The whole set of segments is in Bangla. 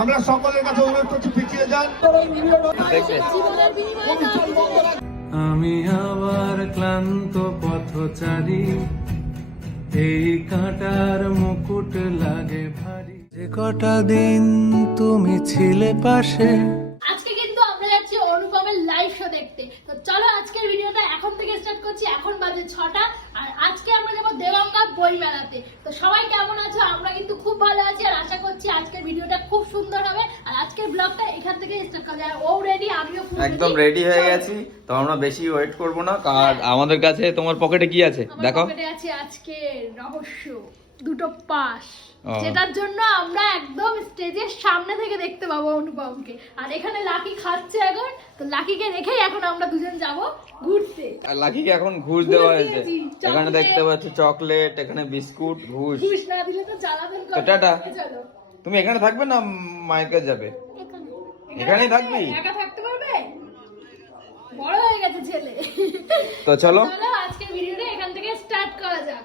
আমরা সকলের কাছে অনুরোধ করছি পিছিয়ে যান। আমি আবার ক্লান্ত পথচারী। এই কাঁটার মুকুট লাগে ভারী। যে কটা দিন তুমি ছিলে পাশে আজকে কিন্তু আমরা যাচ্ছি অনুপমের লাইভ শো দেখতে তো চলো আজকের ভিডিওটা এখন থেকে স্টার্ট করছি এখন বাজে ছটা আর আজকে আমরা যাব দেবাঙ্গা বই মেলাতে। তো সবাই কেমন আছো? আমরা কিন্তু খুব ভালো আছি আর আশা করছি আজকের ভিডিওটা খুব সুন্দর হবে। আর আজকের ব্লগটা এখান থেকে স্টার্ট করা যায়। ও রেডি আমিও একদম রেডি হয়ে গেছি তো আমরা বেশি ওয়েট করব না। আর আমাদের কাছে তোমার পকেটে কি আছে? দেখো। পকেটে আছে আজকে রহস্য। দুটো পাস ও। যেটার জন্য আমরা একদম স্টেজের সামনে থেকে দেখতে পাবো অনুপমকে। আর এখানে লাকি খাচ্ছে এখন। তো লাকিকে রেখেই এখন আমরা দুজন যাব ঘুরতে। আর লাকিকে এখন ঘুষ দেওয়া হয়েছে। এখানে দেখতে পাচ্ছ চকলেট এখানে বিস্কুট ঘুষ। ঘুষ না দিলে তো জ্বালাবেন তো টাটা। তুমি এখানে থাকবে না মায়ের কাছে যাবে এখানেই থাকবি? একা থাকতে পারবে? বড় হয়ে গেছে ছেলে। তো চলো। চলো আজকের ভিডিওটা এখান থেকে স্টার্ট করা যাক।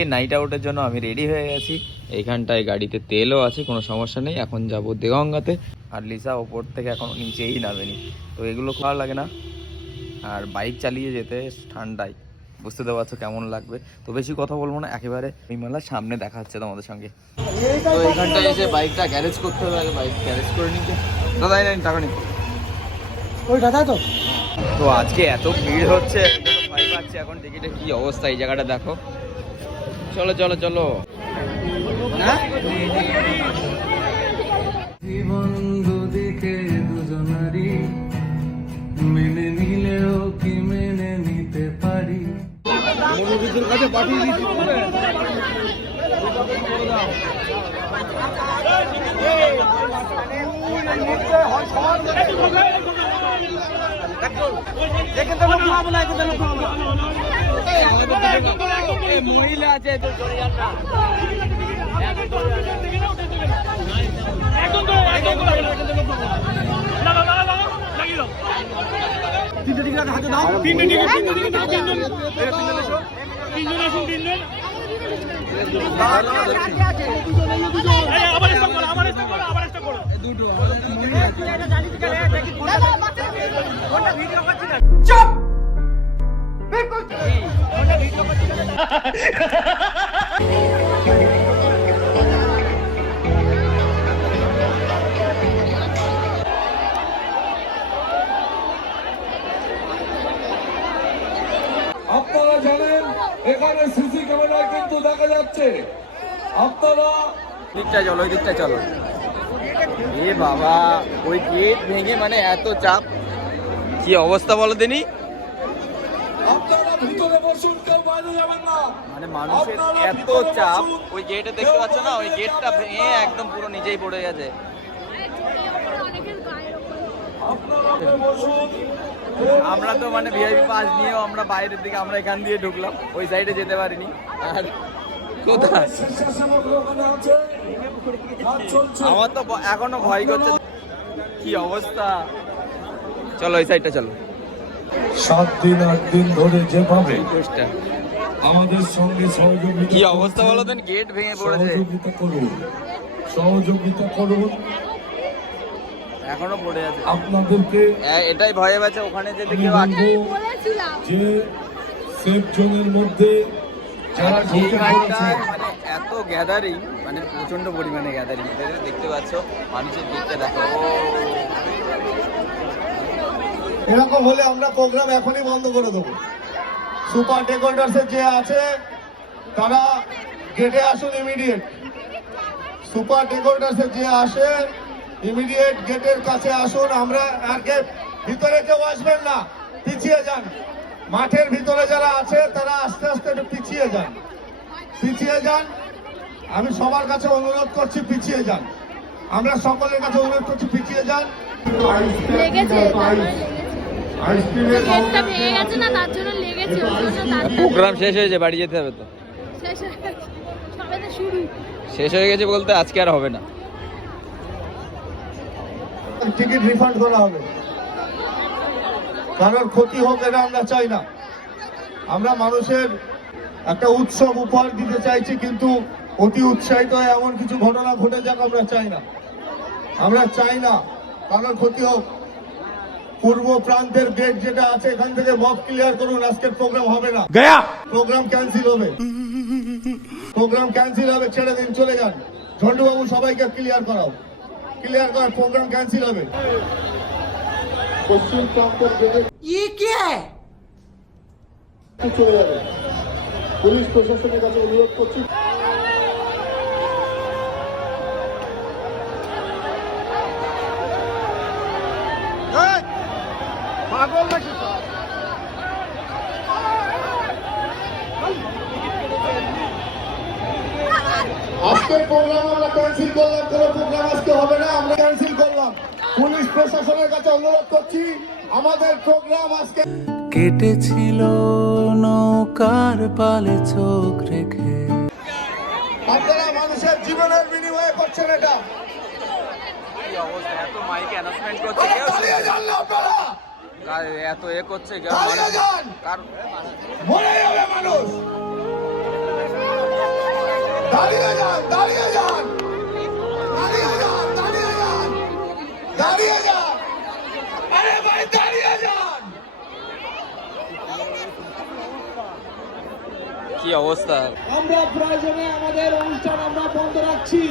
আজকে নাইট আউটের জন্য আমি রেডি হয়ে গেছি। এইখানটায় গাড়িতে তেলও আছে কোনো সমস্যা নেই। এখন যাব দেগঙ্গাতে আর লিসা ওপর থেকে এখন নিচেই নামেনি। তো এগুলো ভালো লাগে না। আর বাইক চালিয়ে যেতে ঠান্ডায়। বুঝতে তো পারছ কেমন লাগবে। তো বেশি কথা বলব না একেবারে বিমালার সামনে দেখা হচ্ছে তোমাদের সঙ্গে। তো এইখানটায় এসে বাইকটা গ্যারেজ করতে হবে আগে বাইক গ্যারেজ করে নিতে। দাদা নিন, টাকা ওই দাদা তো। তো আজকে এত ভিড় হচ্ছে এখন টিকিটের কি অবস্থা? এই জায়গাটা দেখো। চলো চলো চলো জীবন দুদিকে দুজনারই মেনে নিলেও কি মেনে নিতে পারি মহিলা আছে তিনটে টিকিট হাতে দাও তিনটে টিকিট তিনটে টিকিট দাও তিনজন তিনজন আসুন তিনজন দুটো। আপনারা জানেন এখানে সিসি ক্যামেরায় কিন্তু দেখা যাচ্ছে। আপনারা দিকটা চলো ওই দিকটা চলো। এ বাবা ওই গেট ভেঙে মানে এত চাপ। কি অবস্থা বলো দিনি? আপনারা ভিতরে বসুন কেউ বাইরে যাবেন না। মানে মানুষের এত চাপ ওই গেটে দেখতে পাচ্ছ না? ওই গেটটা ভেঙে একদম পুরো নিচেই পড়ে গেছে। আমরা তো মানে ভিআইপি পাস নিয়েও আমরা বাইরের দিকে আমরা এখান দিয়ে ঢুকলাম ওই সাইডে যেতে পারিনি। আর কোথায়? আমার তো এখনও ভয় করছে। কি অবস্থা? চলো ওই সাইডটা চলো। সাত দিন আট দিন ধরে যেভাবে আমাদের সঙ্গে সহযোগিতা কি অবস্থা বলো গেট ভেঙে পড়েছে। সহযোগিতা করুন। সহযোগিতা করুন। এখনও পড়ে আছে। আপনাদেরকে এটাই ভয়ে পেয়েছে ওখানে আমি কেউ আছে? যে সেফ জোনের মধ্যে যারা ঢুকে পড়েছে। মানে এত গ্যাদারিং মানে প্রচণ্ড পরিমাণে গ্যাদারিং দেখতে পাচ্ছ মানুষের দিকটা দেখো। এরকম হলে আমরা প্রোগ্রাম এখনই বন্ধ করে দেবো। সুপার ডেকোরেটার্সের যে আছে, তারা গেটে আসুন ইমিডিয়েট সুপার ডেকোরেটার্সের যে আসে ইমিডিয়েট গেটের কাছে আসুন। আমরা আর গেট ভিতরে কেউ আসবেন না, পিছিয়ে যান। মাঠের ভিতরে যারা আছে, তারা আস্তে আস্তে একটু পিছিয়ে যান। পিছিয়ে যান। আমি সবার কাছে অনুরোধ করছি, পিছিয়ে যান। আমরা সকলের কাছে অনুরোধ করছি, পিছিয়ে যান। ভেঙে গেছে না তার জন্য লেগেছে প্রোগ্রাম শেষ হয়েছে বাড়ি যেতে হবে তো। শেষ হয়ে গেছে বলতে আজকে আর হবে না। টিকিট রিফান্ড করা হবে। কারোর ক্ষতি হোক এটা আমরা চাই না। আমরা মানুষের একটা উৎসব উপহার দিতে চাইছি কিন্তু অতি উৎসাহিত হয়ে এমন কিছু ঘটনা ঘটে যাক আমরা চাই না। আমরা চাই না কারোর ক্ষতি হোক। পূর্ব প্রান্তের গেট যেটা আছে এখান থেকে মব ক্লিয়ার করুন আজকের প্রোগ্রাম হবে না। গয়া! প্রোগ্রাম ক্যান্সেল হবে। প্রোগ্রাম ক্যান্সেল হবে ছেড়ে দিন চলে যান। ঝন্ডুবাবু সবাইকে ক্লিয়ার করাও। ক্লিয়ার করার প্রোগ্রাম ক্যান্সেল হবে। চলে যাবে। পুলিশ প্রশাসনের কাছে অনুরোধ করছি। আজকের প্রোগ্রাম আমরা ক্যান্সেল করলাম কোনো প্রোগ্রাম আজকে হবে না আমরা ক্যান্সেল করলাম। পুলিশ প্রশাসনের কাছে অনুরোধ করছি আমাদের প্রোগ্রাম আজকে কেটেছিল নৌকার পালে চোখ রেখে। আপনারা মানুষের জীবনের বিনিময়ে করছেন এটা। এত মাইকে অ্যানাউন্সমেন্ট করছে আরে এত এ করছে যান! মরে যাবে মানুষ! দাঁড়িয়ে যান দাঁড়িয়ে যান! দাঁড়িয়ে যান দাঁড়িয়ে যান! দাঁড়িয়ে যান! আরে ভাই দাঁড়িয়ে যান! কি অবস্থা? আমরা প্রয়োজনে আমাদের অনুষ্ঠান আমরা বন্ধ রাখছি।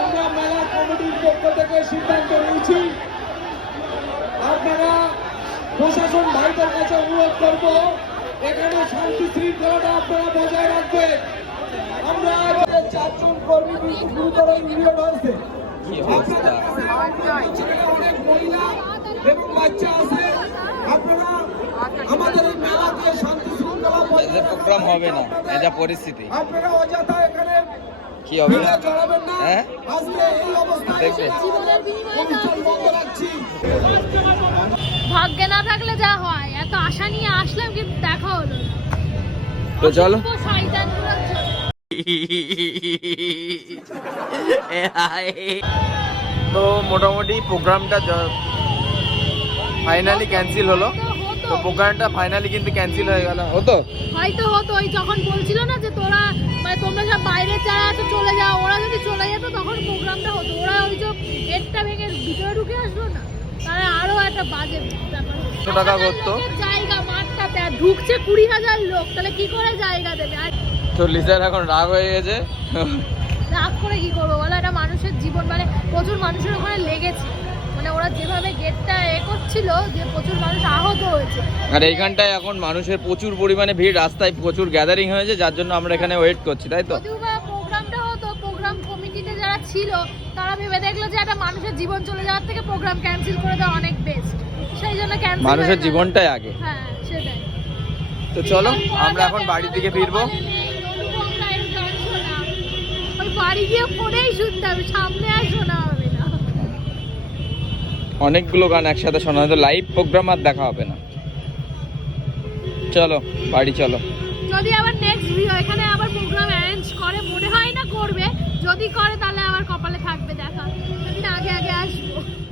আমরা মেলা কমিটির পক্ষ থেকে সিদ্ধান্ত নিয়েছি। আপনারা প্রশাসন ভাইদের কাছে অনুরোধ করব এখানে শান্তি শৃঙ্খলাটা আপনারা বজায় রাখবেন। আমরা চারজন কর্মী কিন্তু গুরুতর ইঞ্জিওর হয়েছে। অনেক মহিলা এবং বাচ্চা আছে। আপনারা আমাদের এই মেলাতে শান্তি শৃঙ্খলা প্রোগ্রাম হবে না। যা পরিস্থিতি। আপনারা অযথা এখানে কি হবে? না। হ্যাঁ? আজকে এই অবস্থায় দেখবে। এসে জীবনের বিনিময়ে অনুষ্ঠান বন্ধ রাখছি ভাগ্যে না থাকলে যা হয় এত আশা নিয়ে আসলাম কিন্তু দেখা হলো তো চলো। তো মোটামুটি প্রোগ্রামটা ফাইনালি ক্যান্সেল হলো। তো প্রোগ্রামটা ফাইনালি কিন্তু ক্যান্সেল হয়ে গেল। হতো? হয়তো হতো ওই যখন বলছিল না যে তোরা তোমরা সব বাইরে যারা তো চলে যাও। ওরা যদি চলে যেত তখন প্রোগ্রামটা হতো। ওরা ওই যে গেটটা ভেঙে ভিতরে ঢুকে আসলো না তাহলে আরও একটা বাজে ব্যাপার টাকা করতো? জায়গা মাঠটাতে আর ঢুকছে কুড়ি হাজার লোক তাহলে কি করে জায়গা দেবে? আর তো লিজার এখন রাগ হয়ে গেছে। রাগ করে কি করব বলো? এটা মানুষের জীবন মানে প্রচুর মানুষের ওখানে লেগেছে। ওরা যেভাবে গেটটা এ করছিল যে প্রচুর মানুষ আহত হয়েছে। আর এইখানটায় এখন মানুষের প্রচুর পরিমাণে ভিড় রাস্তায় প্রচুর গ্যাদারিং হয়েছে যার জন্য আমরা এখানে ওয়েট করছি তাই তো? প্রোগ্রামটা হতো প্রোগ্রাম কমিটিতে যারা ছিল তারা ভেবে দেখল যে একটা মানুষের জীবন চলে যাওয়ার থেকে প্রোগ্রাম ক্যান্সেল করে দেওয়া অনেক বেস্ট সেই জন্য ক্যান্সেল মানুষের জীবনটাই আগে। হ্যাঁ সেটাই। তো চলো আমরা এখন বাড়ির দিকে ফিরবো। ওই বাড়ি গিয়ে ফোনেই শুনতে হবে সামনে আসো না অনেকগুলো গান একসাথে শোনা হয়তো লাইভ প্রোগ্রাম আর দেখা হবে না। চলো, বাড়ি চলো। যদি আবার নেক্সট ভিডিও এখানে আবার প্রোগ্রাম অ্যারেঞ্জ করে, মনে হয় না করবে। যদি করে, তাহলে আবার কপালে থাকবে দেখা। আগে আগে আসব।